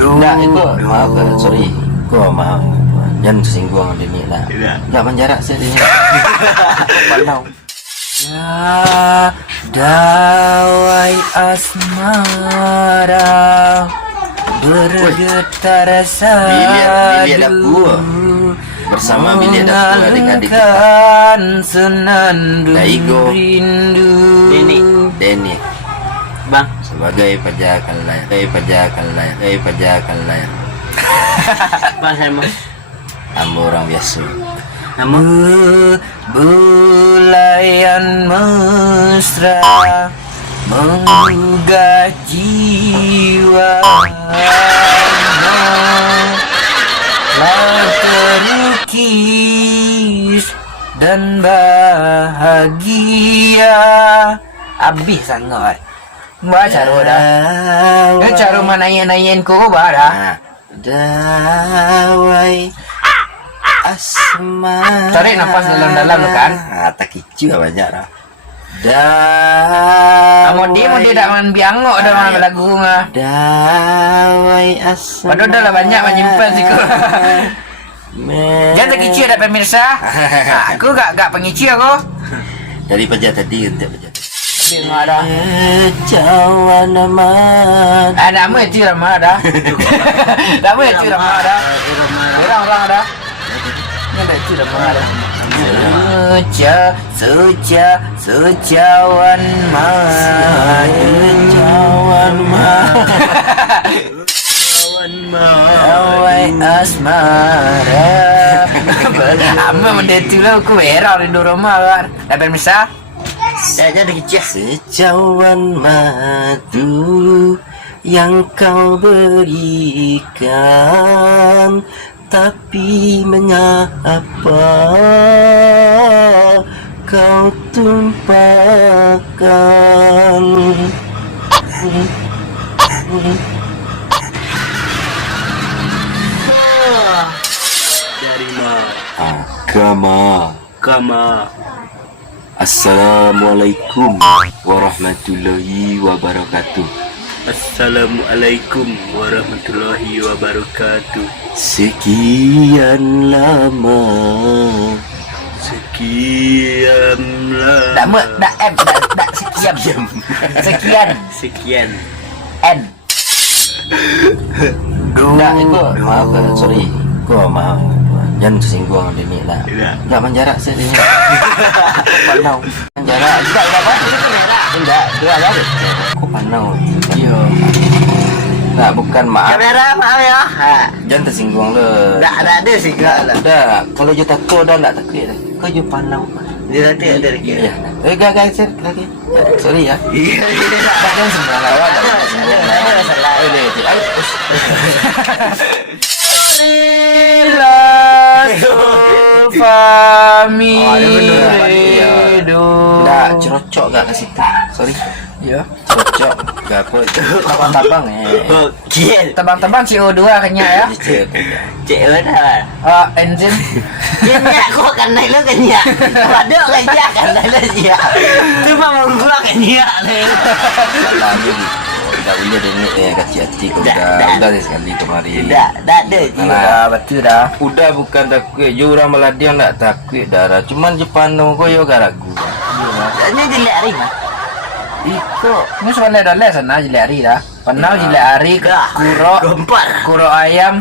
Enggak, itu maaf, sorry. Gua maaf. Jangan tersinggung di ni lah. Enggak menjarak saya di ni. Pandau. Ya, dawai asmara bergetar Bilik dapur bersama bilik dapur adik-adik kita. Senandung Daigo. rindu. Denny Bang, sebagai pajakan layar. bang saya mau. Hamba orang biasa. Nama? Bulayan mesra menggugah jiwa, lah terukis dan bahagia. Habis sangat. Mbak cara dah. Kan cara manayin ko ba dah? Dawai asmara. Tarik nafas dalam-dalam tu kan. Tak kicu lah banyak dah. Kamu dia tak main biangok dah main lagu ngah. Dawai asmara. Padahal dah lah banyak menyimpan sih kau. Jangan tak kicir dah pemirsa. Aku gak pengicir aku. Dari pejat tadi untuk pejat. Dengar dah. Cawan amat. Nama itu ramah dah. Nama itu ramah dah. Orang dah. Nama itu ramah dah. Secawan Dawai asmara. Amma mendetu lah aku era di rumah kan. Dah pemirsa. Dah jadi kecil. Secawan madu yang kau berikan, tapi mengapa kau tumpahkan? Dari Agama. Assalamualaikum warahmatullahi wabarakatuh. Assalamualaikum warahmatullahi wabarakatuh. Sekian lama. Sekian. Sekian. N. Enggak, itu maaf, sorry. Gua maaf. Jangan tersinggung di ni lah. Enggak menjarak saya di ni. Pandau. Menjarak. Enggak apa? Enggak, dia ada. Kok pandau? Iya. Enggak, bukan maaf. Kamera maaf ya. Jangan tersinggung le. Tak ada sih kak. Dah, kalau je takut dah tak takut dah. Kau je pandau. Dia nanti ada lagi. Ya. Gak lagi. Sorry ya. Iya. Jangan sembarang lawak. Ada salah. Nggak cerocok gak ke situ. Sorry. Ya. Cerocok gak apa. Tabang-tabang Kiel. Tebang-tebang CO2 kenya ya. Cik mana? Engine. Kenyak kau kan naik lo kenyak. Ada kenyak kan naik lo dia. Tu mah gua kenyak le. Lagi tak boleh dengar kecil-kecil kau udah sekali kemarin. Tak ada je. Betul dah. Udah bukan takut. Yo orang Meladiang tak takut darah. Cuman Jepano kau yo gak ragu. Ini jelek hari mah. Ikut. Ini soalnya dah sana jeli hari dah. Penau jeli hari kuro ayam,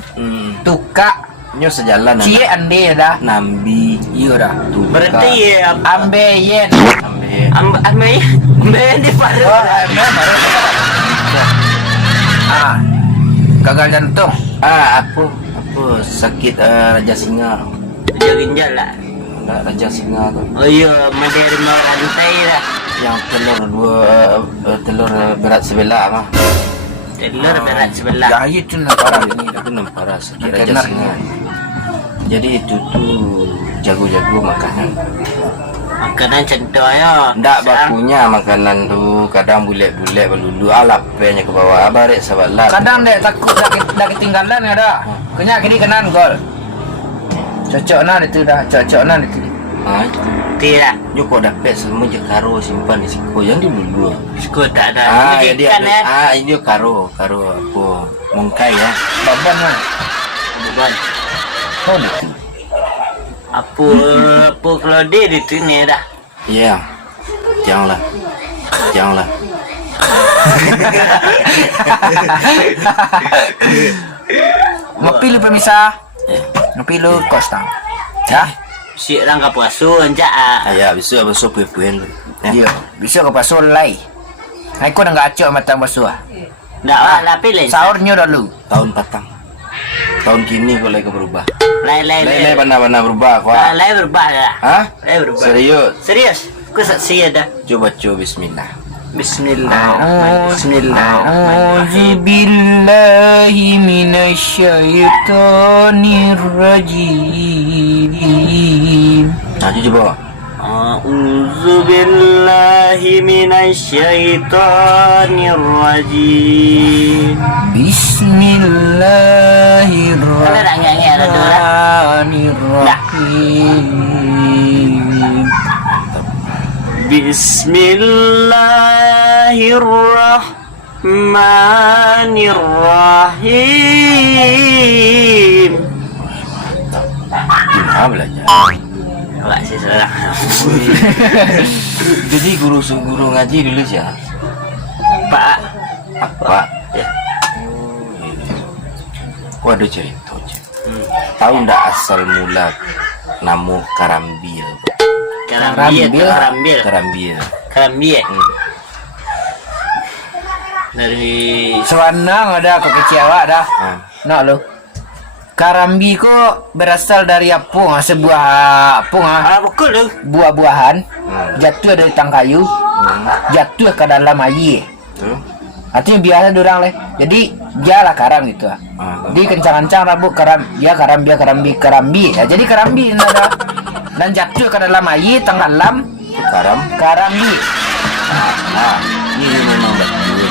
tukak, Nyo sejalan cie ande dah. Nambi. Iyo dah. Berarti Ambe yen. ambe di paru. Gagal jantung. Apa sakit Raja Singa. Dia ginjal lah. Raja Singa tu. Oh iya, mandiri mau rantai lah. Yang telur berat sebelah mah. Telur berat sebelah. Dah itu nak parah ini dah. Itu nampak sakit Raja Kenar Singa. ni. Jadi itu tu jago-jago makanan. Makanan contohnya. Ndak bakunya makanan tu kadang bulet-bulet belulu alapnya ke bawah abarek sabalat. Kadang dek takut dah ketinggalan ya dah. Kenyak kini kenan gol. Cocok nah itu dah. Cocok nah itu. Ah, Tidak. yo kok dapat semua je karo simpan di siko yang di dulu. Sku tak ada. Ah, ya dia. Ikan, Ini karo apa mungkai ya. Baban lah. Bukan. Kau itu. Apa kalau dia di sini dah. Iya. Janganlah. Janganlah. Ngopi lu pemisah. Ngopi lu kostang. Ya. Si orang kapuasu anjak. Ya, bisa besok puyen lu. Iya. Bisa ke pasal lai. Aku dah nggak acok mata basuh. Ndak lah pilih. Sahurnya dah lu. Tahun patang. Tahun kini kau lagi berubah. Lai Lele benar-benar berubah kau. Lai berubah dah. Hah? Lai berubah. Serius? Serius. Aku saksi ada. Coba bismillah. A'udzu billahi minasyaitonir rajim. Nah, coba. A'udzu billahi minasyaitonir rajim. Bismillahirrahmanirrahim. Bismillahirrahmanirrahim. Gimana belajar? Enggak sih salah. Jadi guru ngaji dulu sih ya. Pak. Apa? Ya. Kau ada cerita je. Tahu ndak asal mula nama Karambil? Karambil. Karambil. Dari Sewanang ada kok kecewa dah. Nak lu. Karambi ku berasal dari apung, sebuah apung betul tu. buah-buahan jatuh dari tang kayu, jatuh ke dalam air. Artinya biasa dorang leh. Jadi dia lah karam gitu. Di kencang-kencang rabuk karambi. Ya, jadi karambi ini ada. Dan jatuh ke dalam air tang dalam karambi. Nah, ini memang betul.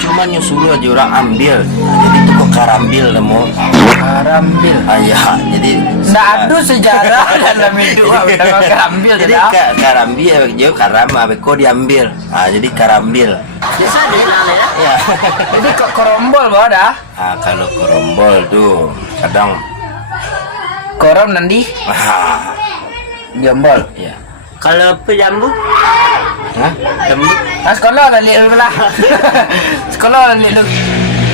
Cuman yang suruh aja orang ambil. Jadi itu kok karambil nemu. Karambil. Ya, jadi Nggak ada sejarah dalam hidup nama karambil. jadi karambil jauh karam kok diambil. Jadi karambil. Biasa ada yang ya. Ya. Jadi kok korombol bawa dah. Kalau kerombol tuh kadang Korom nanti jombol. ya. Kalau apa jambu? Hah? Jambu. Sekolah lah lihat lah. Sekolah lihat lu.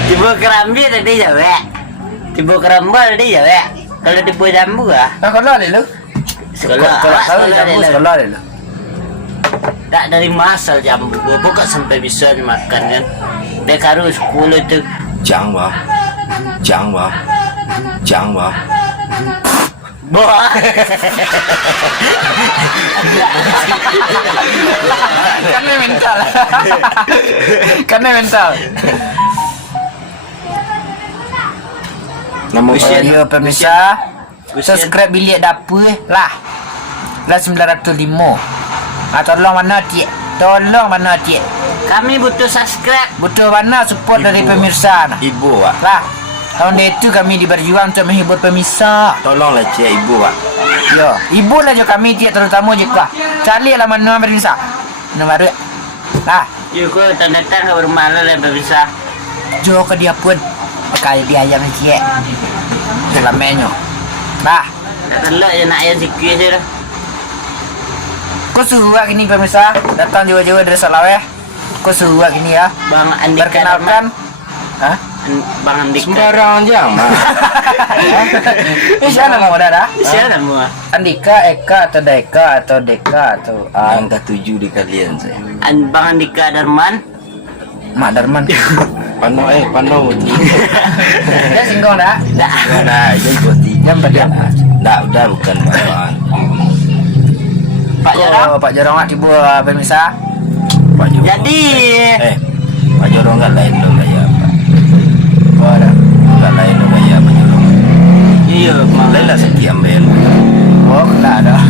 Tiba kerambil tadi jawab. Tiba kerambol tadi jawab. Kalau tiba jambu Sekolah lihat lu. Sekolah lihat lu. Tak dari masal jambu gua bukan sampai bisa makan kan. Dia harus sekolah tu. Jang bang. Boh. Karena mental. Nama Ayo pemirsa, subscribe bilik dapur lah. 905. Tolong mana tiek. Kami butuh subscribe. Butuh mana support dari pemirsa nah. Ibu Wak. Lah, tahun itu kami berjuang untuk menghibur pemirsa. Tolonglah cik ibu Wak. Yo, ibu lah jo kami tiap terutama je kuah. Cari lah mana pemirsa. Nomor lah, Yuk kau datang ke rumah lah bisa. jo ke dia pun. Pakai dia ayam cik. Selamanya. Lah, Datang lah yang nak ayam sikit je dah. kau suruh ini pemirsa datang jauh-jauh dari Salaweh. Kau suruh ini ya. Bang Andika. Perkenalkan. Hah? Bang Andika. Sembarang jang mah. Siapa nama dah? Siapa nama? Andika, Eka atau Deka atau Deka atau Angka 7 di kalian saya. Bang Andika Darman. Mak Darman. Pano. Ya singgung dah. Nah, jadi buat Yang berdiam. udah bukan bapak. Pak Jarang. Oh, Pak Jarang nak tiba pemirsa. Pak Jorong. Jadi Pak Jorong kan lain lo kayak apa? Oh, dah. Kan lain lo kayak Pak Jorong. iya, Lain lah sekian bel. Oh, kena dah.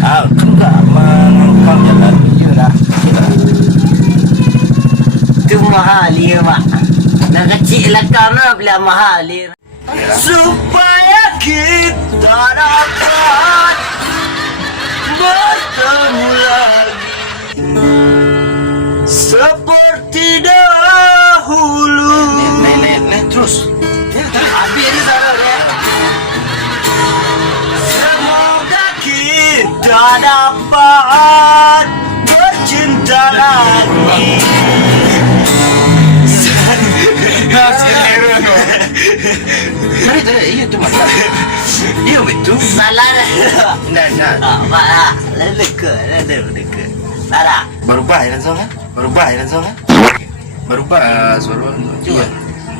Kan enggak mengangkang jalan. Iya dah. tu mahal ya mak. Nak kecil lah karena bila mahal ya. Supaya kita dapat bertemu lagi seperti dahulu. Nih, terus. Habis ini salah ya. Semoga kita dapat bercinta lagi. Tadi, iya tuh mas. Iya betul. Salah dah. Nah. Malah, leka. Salah. Berubah ya langsung kan? Berubah suara. Coba.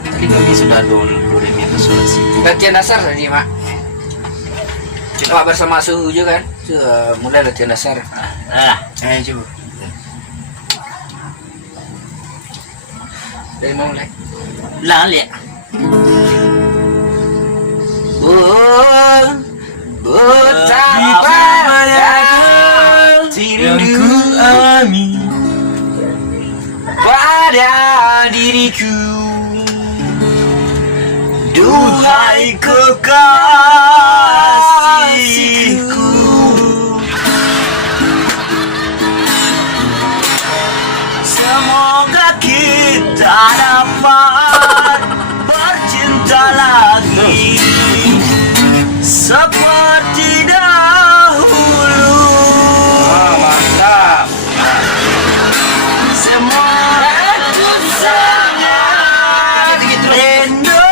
Tadi kami sudah do re mi fa sol la si. Latihan dasar tadi mak. Cuma bersama suhu juga kan. Mulai latihan dasar. Ayo coba. Dari mana mulai? Lang lihat. Betapa yang ku alami pada diriku, Duhai kekasihku, semoga kita dapat bercinta lagi seperti dahulu. mantap. Semoga ku sangat rindu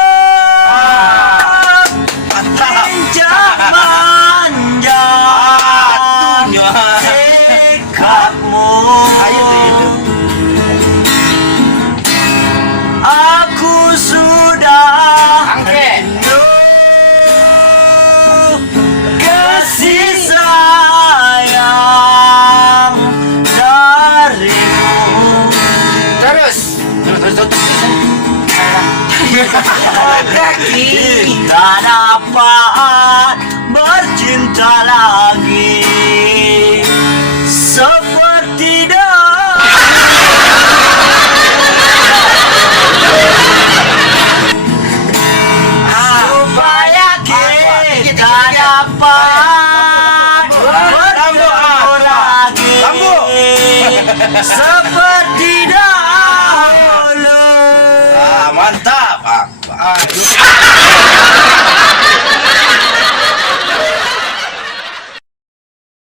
injak manja sikapmu. Aku sudah angke. rindu kasih sayang darimu. Terus. Kita dapat bercinta lagi seperti supaya kita dapat bertemu lagi